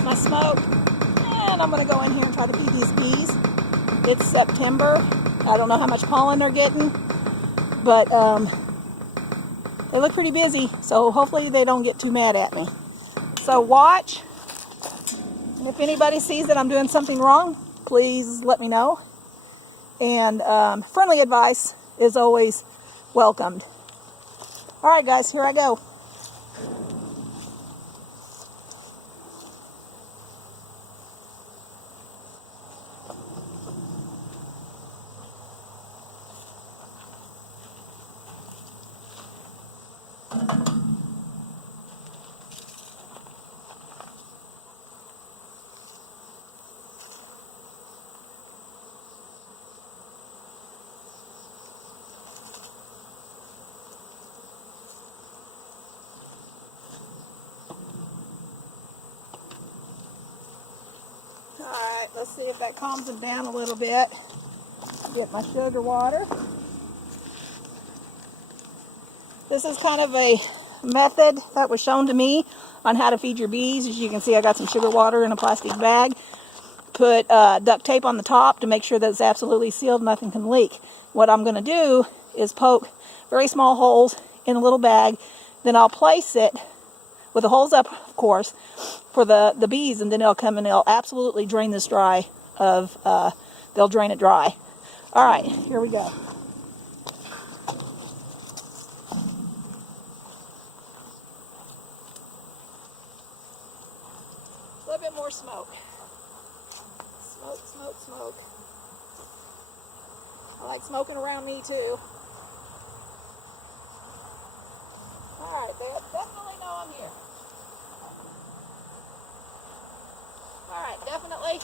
up my smoke, and I'm going to go in here and try to feed these bees. It's September. I don't know how much pollen they're getting, but they look pretty busy, so hopefully they don't get too mad at me. So watch, and if anybody sees that I'm doing something wrong, please let me know. And friendly advice is always welcomed. All right, guys, here I go. All right, let's see if that calms them down a little bit. Get my sugar water. This is kind of a method that was shown to me on how to feed your bees. As you can see, I got some sugar water in a plastic bag. Put duct tape on the top to make sure that it's absolutely sealed, nothing can leak. What I'm going to do is poke very small holes in a little bag. Then I'll place it with the holes up, of course, for the bees, and then they'll come and they'll absolutely drain this dry. They'll drain it dry. All right, here we go. A little bit more smoke. Smoke, smoke, smoke. I like smoking around me too. All right, they definitely know I'm here. All right, definitely.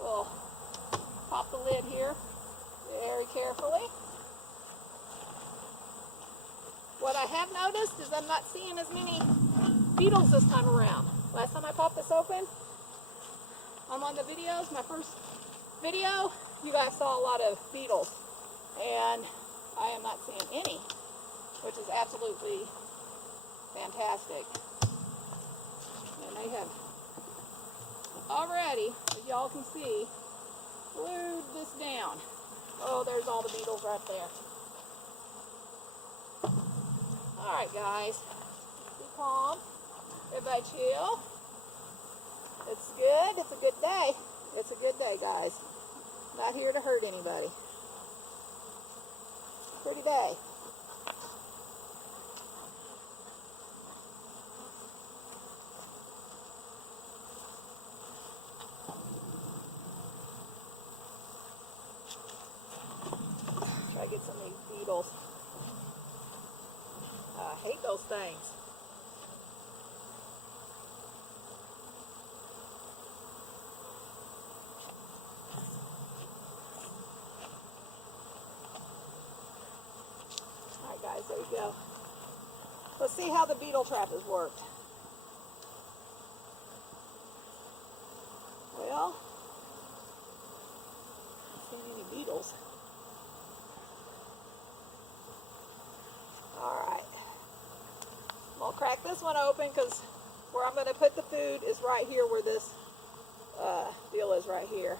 We'll pop the lid here very carefully. What I have noticed is I'm not seeing as many beetles this time around. Last time I popped this open, on one of the videos, my first video, you guys saw a lot of beetles. And I am not seeing any, which is absolutely fantastic. And they have already, as y'all can see, glued this down. Oh, there's all the beetles right there. Alright guys, be calm. Everybody chill. It's good. It's a good day. It's a good day, guys. Not here to hurt anybody. Pretty day. Try to get some of these beetles. I hate those things. Alright guys, there you go. Let's see how the beetle trap has worked. Well, I don't see any beetles. Alright. I'm going to crack this one open because where I'm going to put the food is right here where this deal is right here.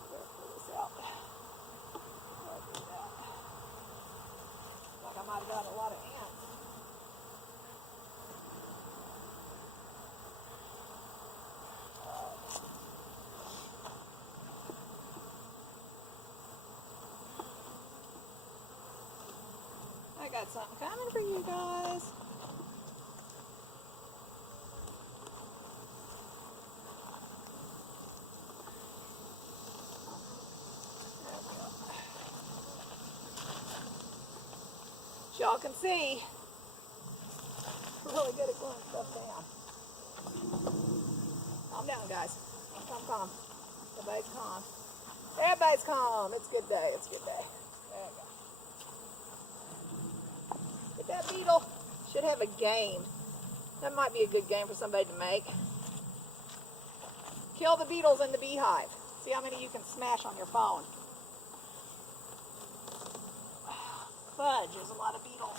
I'm going to pull this out. Like I might have got a lot of ants. I got something coming for you guys. As y'all can see, we're really good at gluing stuff down. Calm down, guys. Calm, calm. Everybody's calm. Everybody's calm. It's a good day. It's a good day. There you go. Get that beetle. Should have a game. That might be a good game for somebody to make. Kill the beetles in the beehive. See how many you can smash on your phone. Fudge, there's a lot of beetles.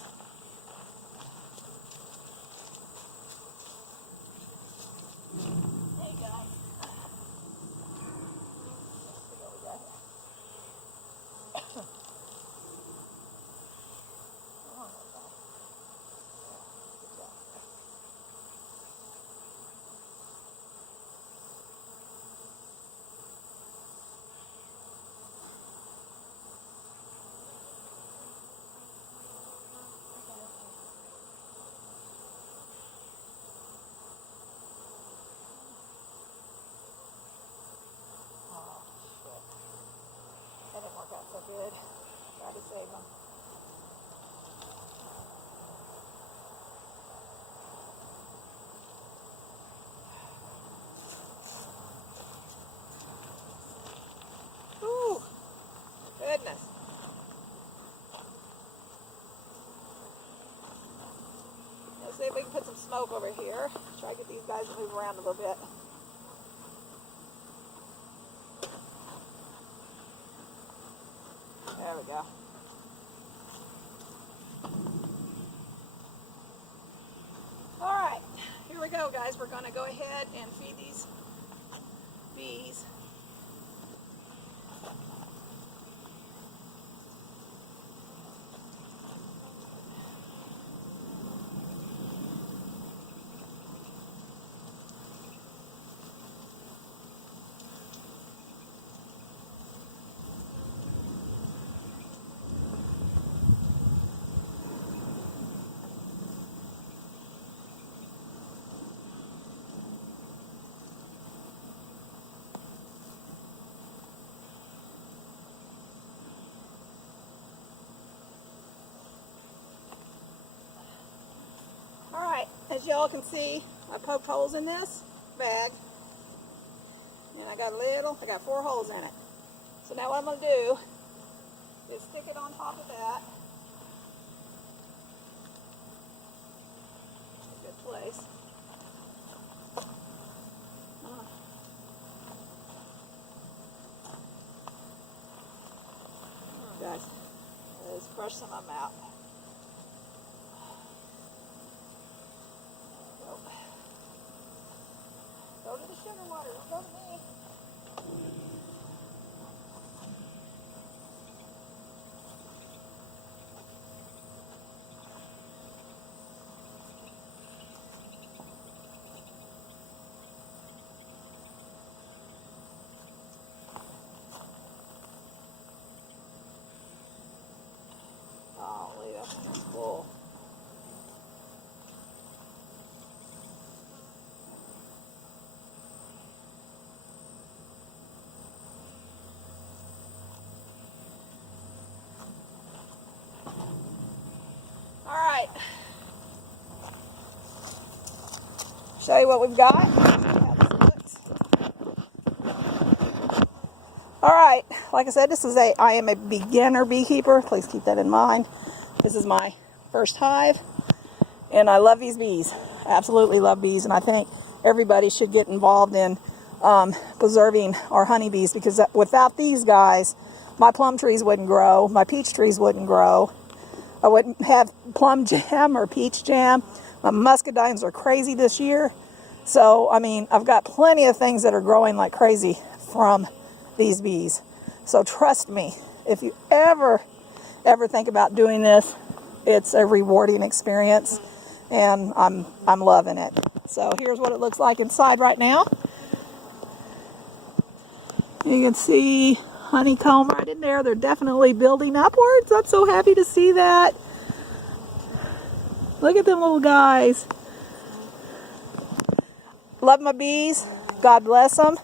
Hey guys. That didn't work out so good. Try to save them. Ooh, goodness. Let's see if we can put some smoke over here. Try to get these guys to move around a little bit. There we go. All right, here we go, guys. We're going to go ahead and feed these bees. Alright, as y'all can see, I poked holes in this bag, and I got 4 holes in it. So now what I'm going to do is stick it on top of that. A good place. Guys, let's crush some of them out. Go to the sugar water, don't go to me. Golly, that one's full. Alright. Show you what we've got. Alright, like I said, I am a beginner beekeeper. Please keep that in mind. This is my first hive, and I love these bees. Absolutely love bees, and I think everybody should get involved in preserving our honeybees, because without these guys, my plum trees wouldn't grow, my peach trees wouldn't grow. I wouldn't have plum jam or peach jam. My muscadines are crazy this year. So, I mean, I've got plenty of things that are growing like crazy from these bees. So trust me, if you ever think about doing this, it's a rewarding experience, and I'm loving it. So here's what it looks like inside right now. You can see honeycomb right in there. They're definitely building upwards. I'm so happy to see that. Look at them little guys. Love my bees. God bless them.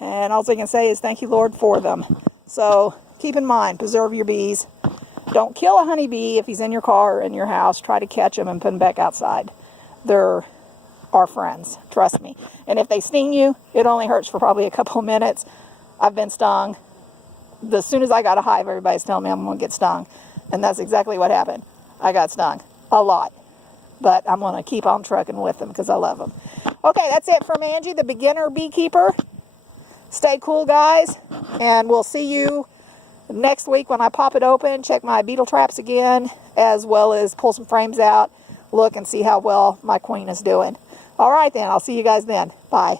And all I can say is thank you, Lord, for them. So keep in mind, preserve your bees. Don't kill a honeybee if he's in your car or in your house. Try to catch him and put him back outside. They're our friends, trust me. And if they sting you, it only hurts for probably a couple of minutes. I've been stung. As soon as I got a hive, everybody's telling me I'm going to get stung. And that's exactly what happened. I got stung a lot. But I'm going to keep on trucking with them because I love them. Okay, that's it from Angie, the beginner beekeeper. Stay cool, guys. And we'll see you next week when I pop it open. Check my beetle traps again, as well as pull some frames out. Look and see how well my queen is doing. All right then, I'll see you guys then. Bye.